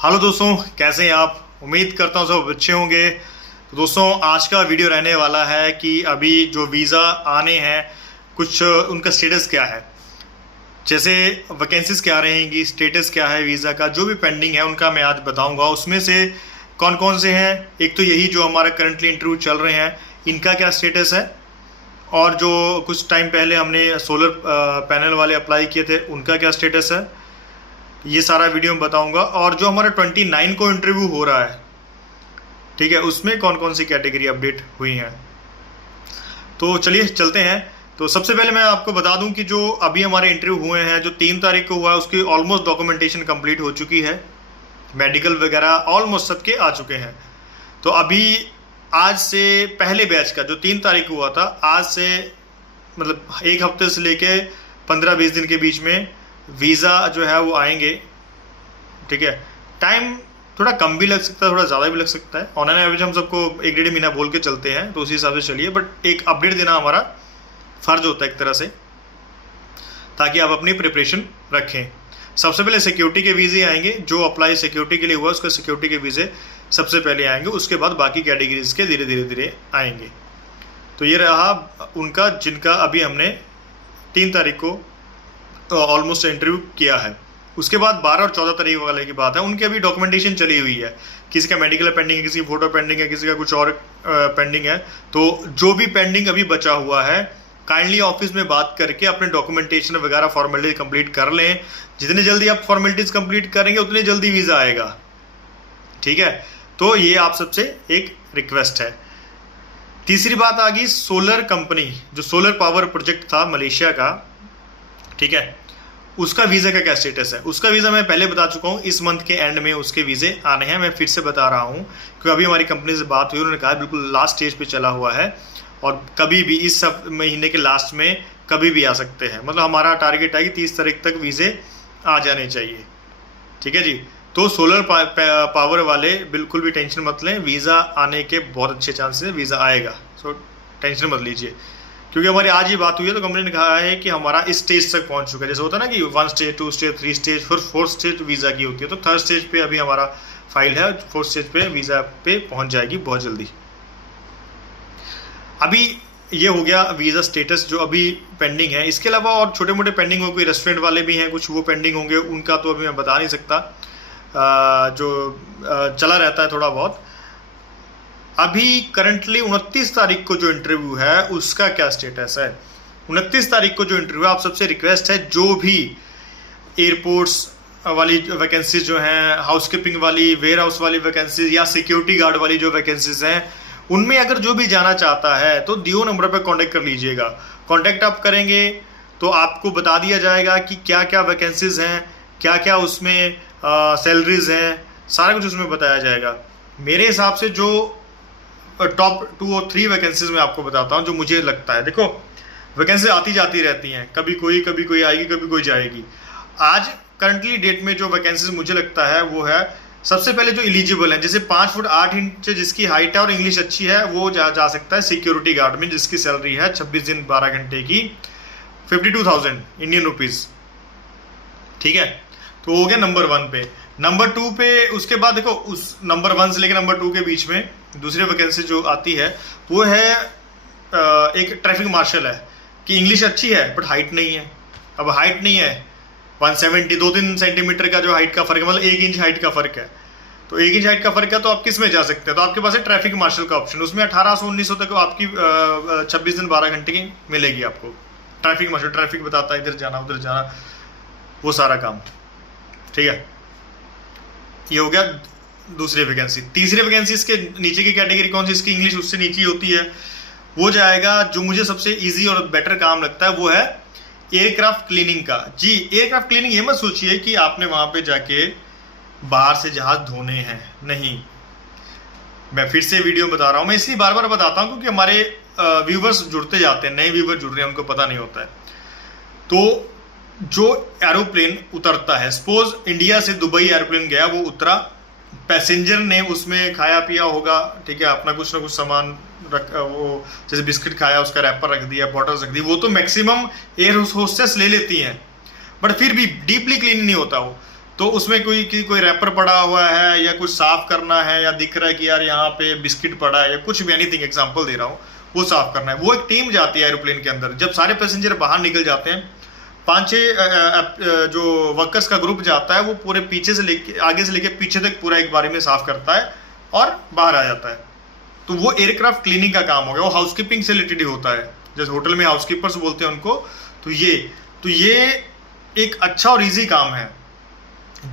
Hello दोस्तों, कैसे हैं आप। उम्मीद करता हूँ सब अच्छे होंगे। तो दोस्तों, आज का वीडियो रहने वाला है कि अभी जो वीज़ा आने हैं कुछ उनका स्टेटस क्या है, जैसे वैकेंसीज क्या रहेंगी, स्टेटस क्या है वीज़ा का, जो भी पेंडिंग है उनका मैं आज बताऊंगा। उसमें से कौन कौन से हैं, एक तो यही जो हमारा करंटली इंटरव्यू चल रहे हैं इनका क्या स्टेटस है, और जो कुछ टाइम पहले हमने सोलर पैनल वाले अप्लाई किए थे उनका क्या स्टेटस है, ये सारा वीडियो में बताऊंगा। और जो हमारा 29 को इंटरव्यू हो रहा है, ठीक है, उसमें कौन कौन सी कैटेगरी अपडेट हुई हैं। तो चलिए चलते हैं। तो सबसे पहले मैं आपको बता दूं कि जो अभी हमारे इंटरव्यू हुए हैं, जो 3 तारीख को हुआ है उसकी ऑलमोस्ट डॉक्यूमेंटेशन कंप्लीट हो चुकी है, मेडिकल वगैरह ऑलमोस्ट सबके आ चुके हैं। तो अभी आज से पहले बैच का जो 3 तारीख को हुआ था, आज से मतलब एक हफ्ते से लेके 15-20 दिन के बीच में वीज़ा जो है वो आएंगे। ठीक है, टाइम थोड़ा कम भी लग सकता है, थोड़ा ज़्यादा भी लग सकता है। ऑनलाइन एवरेज हम सबको 1-1.5 महीना बोल के चलते हैं, तो उसी हिसाब से चलिए, बट एक अपडेट देना हमारा फ़र्ज होता है एक तरह से, ताकि आप अपनी प्रिपरेशन रखें। सबसे पहले सिक्योरिटी के वीज़े आएंगे, जो अप्लाई सिक्योरिटी के लिए हुआ उसके सिक्योरिटी के वीज़े सबसे पहले आएंगे, उसके बाद बाकी कैटेगरीज के धीरे धीरे आएंगे। तो ये रहा उनका, जिनका अभी हमने 3 तारीख को ऑलमोस्ट इंटरव्यू किया है। उसके बाद 12 और 14 तारीख वाले की बात है, उनकी अभी डॉक्यूमेंटेशन चली हुई है। किसी का मेडिकल पेंडिंग है, किसी की फोटो पेंडिंग है, किसी का कुछ और पेंडिंग है। तो जो भी पेंडिंग अभी बचा हुआ है, काइंडली ऑफिस में बात करके अपने डॉक्यूमेंटेशन वगैरह फॉर्मेलिटीज कंप्लीट कर लें। जितनी जल्दी आप फॉर्मेलिटीज कंप्लीट करेंगे उतनी जल्दी वीज़ा आएगा। ठीक है, तो ये आप सबसे एक रिक्वेस्ट है। तीसरी बात आ गई सोलर कंपनी, जो सोलर पावर प्रोजेक्ट था मलेशिया का, ठीक है, उसका वीज़ा का क्या स्टेटस है। उसका वीज़ा मैं पहले बता चुका हूँ, इस मंथ के एंड में उसके वीज़े आने हैं। मैं फिर से बता रहा हूँ क्योंकि अभी हमारी कंपनी से बात हुई, उन्होंने कहा बिल्कुल लास्ट स्टेज पे चला हुआ है और कभी भी इस महीने के लास्ट में कभी भी आ सकते हैं। मतलब हमारा टारगेट है कि 30 तारीख तक वीज़े आ जाने चाहिए। ठीक है जी, तो सोलर पावर वाले बिल्कुल भी टेंशन मत लें, वीज़ा आने के बहुत अच्छे चांसेस है, वीज़ा आएगा, सो टेंशन मत लीजिए। क्योंकि हमारी आज ही बात हुई है तो कंपनी ने कहा है कि हमारा इस स्टेज तक पहुंच चुका है। जैसे होता है ना कि 1 स्टेज, 2 स्टेज, 3 स्टेज, फिर 4th स्टेज वीज़ा की होती है, तो 3rd स्टेज पे अभी हमारा फाइल है, 4th स्टेज पे वीज़ा पे पहुंच जाएगी बहुत जल्दी। अभी ये हो गया वीज़ा स्टेटस जो अभी पेंडिंग है। इसके अलावा और छोटे मोटे पेंडिंग हो, कोई रेस्टोरेंट वाले भी हैं, कुछ वो पेंडिंग होंगे, उनका तो अभी मैं बता नहीं सकता, जो चला रहता है थोड़ा बहुत। अभी करंटली 29 तारीख को जो इंटरव्यू है उसका क्या स्टेटस है। 29 तारीख को जो इंटरव्यू है, आप सबसे रिक्वेस्ट है जो भी एयरपोर्ट्स वाली वैकेंसीज जो हैं, हाउसकीपिंग वाली, वेयर हाउस वाली वैकेंसीज या सिक्योरिटी गार्ड वाली जो वैकेंसीज हैं, उनमें अगर जो भी जाना चाहता है तो दियो नंबर पर कॉन्टैक्ट कर लीजिएगा। कॉन्टैक्ट आप करेंगे तो आपको बता दिया जाएगा कि क्या क्या वैकेंसीज हैं, क्या क्या उसमें सैलरीज हैं, सारा कुछ उसमें बताया जाएगा। मेरे हिसाब से जो टॉप 2 और 3 वैकेंसीज में आपको बताता हूँ जो मुझे लगता है। देखो, वैकेंसी आती जाती रहती हैं, कभी कोई आएगी, कभी कोई जाएगी। आज करंटली डेट में जो वैकेंसीज मुझे लगता है वो है, सबसे पहले जो एलिजिबल है, जैसे 5 फुट 8 इंच जिसकी हाइट है और इंग्लिश अच्छी है, वो जा सकता है सिक्योरिटी गार्ड में, जिसकी सैलरी है 26 दिन 12 घंटे की 52,000 इंडियन रुपीज़। ठीक है, तो हो गया नंबर 1 पे। नंबर 2 पे उसके बाद देखो, उस नंबर 1 से लेकर नंबर 2 के बीच में दूसरी वैकेंसी जो आती है वो है एक ट्रैफिक मार्शल है, कि इंग्लिश अच्छी है बट हाइट नहीं है। अब हाइट नहीं है, 170 2-3 सेंटीमीटर का जो हाइट का फर्क है, मतलब 1 इंच हाइट का फर्क है। तो 1 इंच हाइट का फर्क है, तो आप किस में जा सकते हैं, तो आपके पास है ट्रैफिक मार्शल का ऑप्शन। उसमें 1800-1900 तक आपकी 26 दिन 12 घंटे की मिलेगी आपको। ट्रैफिक मार्शल ट्रैफिक बताता है, इधर जाना उधर जाना, वो सारा काम। ठीक है, ये हो गया दूसरी वैकेंसी। तीसरी वैकेंसी, इसके नीचे की कैटेगरी कौन सी, इसकी इंग्लिश उससे नीचे होती है, वो जाएगा। जो मुझे सबसे इजी और बेटर काम लगता है वो है एयरक्राफ्ट क्लीनिंग का। जी, एयरक्राफ्ट क्लीनिंग ये मत सोचिए कि आपने वहां पे जाके बाहर से जहाज धोने हैं, नहीं। मैं फिर से वीडियो बता रहा हूं, मैं इसलिए बार बार बताता हूं क्योंकि हमारे व्यूवर्स जुड़ते जाते हैं, नए व्यूवर जुड़ रहे हैं, उनको पता नहीं होता है। तो जो एरोप्लेन उतरता है, सपोज इंडिया से दुबई एरोप्लेन गया, वो उतरा, पैसेंजर ने उसमें खाया पिया होगा, ठीक है, अपना कुछ ना कुछ सामान रख, वो जैसे बिस्किट खाया उसका रैपर रख दिया, बॉटल्स रख दी, वो तो मैक्सिमम एयर होस्टेस ले लेती हैं, बट फिर भी डीपली क्लीन नहीं होता वो। तो उसमें कोई रैपर पड़ा हुआ है या कुछ साफ करना है, या दिख रहा है कि यार यहाँ पे बिस्किट पड़ा है या कुछ भी, एनीथिंग एग्जांपल दे रहा हूँ, वो साफ करना है। वो एक टीम जाती है एरोप्लेन के अंदर। जब सारे पैसेंजर बाहर निकल जाते हैं, 5-6 जो वर्कर्स का ग्रुप जाता है, वो पूरे पीछे से लेके आगे से लेके पीछे तक पूरा एक बारी में साफ करता है और बाहर आ जाता है। तो वो एयरक्राफ्ट क्लीनिंग का काम हो गया। वो हाउसकीपिंग से रिलेटेड होता है, जैसे होटल में हाउसकीपर्स बोलते हैं उनको। तो ये एक अच्छा और ईजी काम है।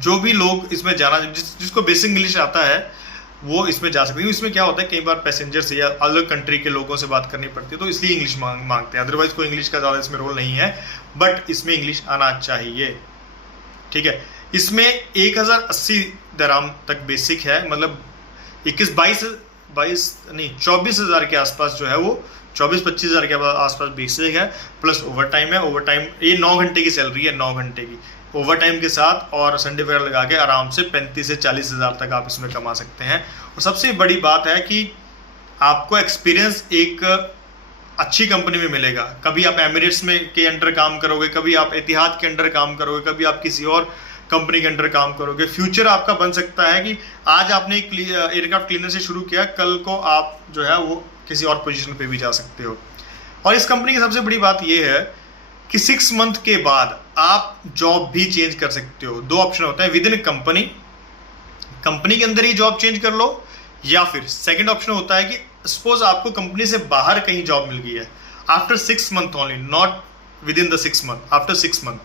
जो भी लोग इसमें जाना, जिसको बेसिक इंग्लिश आता है वो इसमें जा सकते हैं। इसमें क्या होता है, कई बार पैसेंजर से या अलग कंट्री के लोगों से बात करनी पड़ती है, तो इसलिए इंग्लिश मांगते हैं। अदरवाइज कोई इंग्लिश का ज़्यादा इसमें रोल नहीं है, बट इसमें इंग्लिश आना चाहिए। ठीक है, इसमें 1080 दराम तक बेसिक है, मतलब 24,000 के आसपास जो है वो 24-25 हज़ार के आसपास बेसिक है, प्लस ओवर टाइम है। ओवर टाइम ये 9 घंटे की सैलरी है, 9 घंटे की ओवर टाइम के साथ, और संडे वगैरह लगा के आराम से 35 से 40 हज़ार तक आप इसमें कमा सकते हैं। और सबसे बड़ी बात है कि आपको एक्सपीरियंस एक अच्छी कंपनी में मिलेगा। कभी आप एमिरेट्स में के अंडर काम करोगे, कभी आप एतिहाद के अंडर काम करोगे, कभी आप किसी और कंपनी के अंडर काम करोगे। फ्यूचर आपका बन सकता है कि आज आपने एयरक्राफ्ट क्लीनर से शुरू किया, कल को आप जो है वो किसी और पोजीशन पे भी जा सकते हो। और इस कंपनी की सबसे बड़ी बात यह है कि 6 मंथ के बाद आप जॉब भी चेंज कर सकते हो। 2 ऑप्शन होते हैं, विद इन कंपनी के अंदर ही जॉब चेंज कर लो, या फिर सेकंड ऑप्शन होता है कि सपोज आपको कंपनी से बाहर कहीं जॉब मिल गई है, after 6 month only, not with in the 6 month, after 6 month,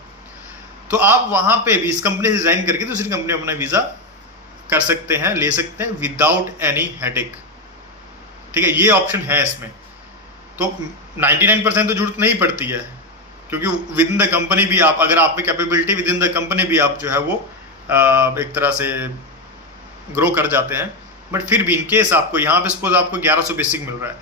तो आप वहां पे भी इस कंपनी से रिजाइन करके दूसरी कंपनी में अपना वीजा कर सकते हैं, ले सकते हैं विदाउट एनी हेडेक। ठीक है, ये ऑप्शन है इसमें। तो 99% तो जरूरत नहीं पड़ती है, क्योंकि विद इन द कंपनी भी आप, अगर आप में capability, with in the company भी आप जो है वो एक तरह से ग्रो कर जाते हैं। बट फिर भी इन केस आपको यहाँ पे सपोज आपको 1100 बेसिक मिल रहा है,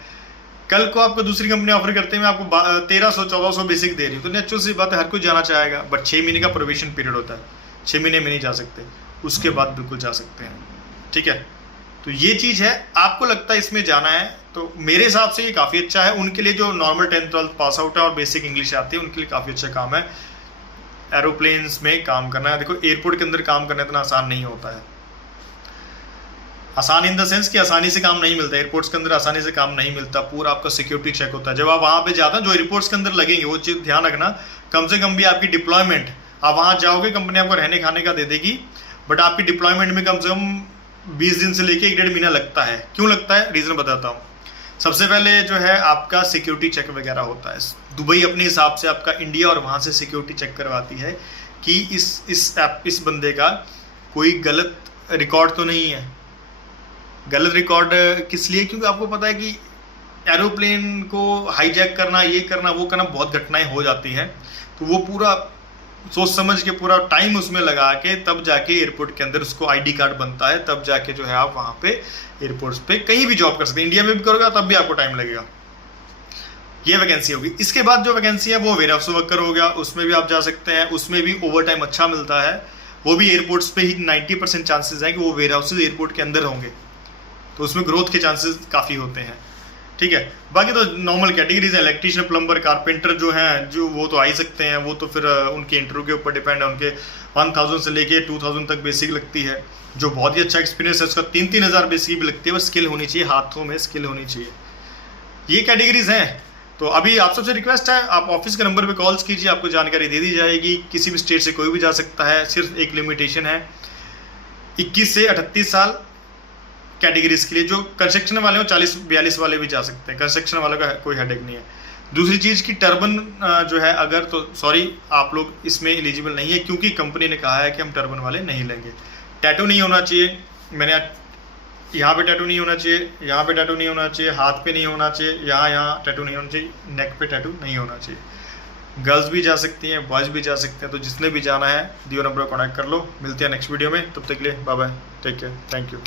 कल को आपको दूसरी कंपनी ऑफर करते हैं आपको 1300-1400 बेसिक दे रही है, तो नेचुरल सी बात है हर कोई जाना चाहेगा। बट 6 महीने का प्रोबेशन पीरियड होता है, 6 महीने में नहीं जा सकते, उसके बाद बिल्कुल जा सकते हैं। ठीक है, तो ये चीज़ है। आपको लगता है इसमें जाना है, तो मेरे हिसाब से ये काफ़ी अच्छा है। उनके लिए जो नॉर्मल 10th-12th पास आउट है और बेसिक इंग्लिश आती है, उनके लिए काफ़ी अच्छा काम है एरोप्लेन्स में काम करना है। देखो, एयरपोर्ट के अंदर काम करना इतना आसान नहीं होता है। आसान इन द सेंस कि आसानी से काम नहीं मिलता, एयरपोर्ट्स के अंदर आसानी से काम नहीं मिलता, पूरा आपका सिक्योरिटी चेक होता है। जब आप वहाँ पे जाते हैं, जो एयरपोर्ट्स के अंदर लगेंगे वो चीज़ ध्यान रखना, कम से कम भी आपकी डिप्लॉयमेंट, आप वहाँ जाओगे कंपनी आपको रहने खाने का दे देगी, बट आपकी डिप्लॉयमेंट में कम से कम 20 दिन से लेके 1-1.5 महीना लगता है। क्यों लगता है, रीज़न बताता हूँ। सबसे पहले जो है आपका सिक्योरिटी चेक वगैरह होता है। दुबई अपने हिसाब से आपका इंडिया और वहाँ से सिक्योरिटी चेक करवाती है कि इस बंदे का कोई गलत रिकॉर्ड तो नहीं है। गलत रिकॉर्ड किस लिए, क्योंकि आपको पता है कि एरोप्लेन को हाईजैक करना, ये करना, वो करना, बहुत घटनाएं हो जाती हैं। तो वो पूरा सोच समझ के पूरा टाइम उसमें लगा के तब जाके एयरपोर्ट के अंदर उसको आईडी कार्ड बनता है, तब जाके जो है आप वहाँ पे एयरपोर्ट्स पे कहीं भी जॉब कर सकते हैं। इंडिया में भी करोगे तब भी आपको टाइम लगेगा। ये वैकेंसी होगी। इसके बाद जो वैकेंसी है वो वेयर हाउस वर्कर हो गया, उसमें भी आप जा सकते हैं। उसमें भी ओवर टाइम अच्छा मिलता है। वो भी एयरपोर्ट्स पे ही 90% चांसेस हैं कि वो वेयर हाउसेज एयरपोर्ट के अंदर होंगे, तो उसमें ग्रोथ के चांसेस काफ़ी होते हैं। ठीक है, बाकी तो नॉर्मल कैटेगरीज है, इलेक्ट्रीशियन, प्लम्बर, कारपेंटर जो हैं, जो वो तो आ ही सकते हैं। वो तो फिर उनके इंटरव्यू के ऊपर डिपेंड है। उनके 1000 से लेके 2000 तक बेसिक लगती है, जो बहुत ही अच्छा एक्सपीरियंस है उसका 3-3 हज़ार बेसिक भी लगती है। बस स्किल होनी चाहिए, हाथों में स्किल होनी चाहिए। ये कैटेगरीज हैं। तो अभी आप सबसे रिक्वेस्ट है, आप ऑफिस के नंबर पे कॉल्स कीजिए, आपको जानकारी दे दी जाएगी। किसी भी स्टेट से कोई भी जा सकता है। सिर्फ एक लिमिटेशन है, 21 से 38 साल कैटेगरीज के लिए। जो कंस्ट्रक्शन वाले हो 40-42 वाले भी जा सकते हैं, कंस्ट्रक्शन वालों का कोई हेडेक नहीं है। दूसरी चीज़ की टर्बन जो है, अगर तो सॉरी आप लोग इसमें एलिजिबल नहीं है, क्योंकि कंपनी ने कहा है कि हम टर्बन वाले नहीं लेंगे। टैटू नहीं होना चाहिए, मैंने यहाँ पे टैटू नहीं होना चाहिए, यहाँ पे टैटू नहीं होना चाहिए, हाथ पे नहीं होना चाहिए, यहाँ टैटू नहीं होना चाहिए, नेक पे टैटू नहीं होना चाहिए। गर्ल्स भी जा सकती हैं, बॉयज़ भी जा सकते हैं। तो जिसने भी जाना है दियो नंबर पर कॉन्टैक्ट कर लो। मिलते हैं नेक्स्ट वीडियो में, तब तक के लिए bye bye, take care, thank you.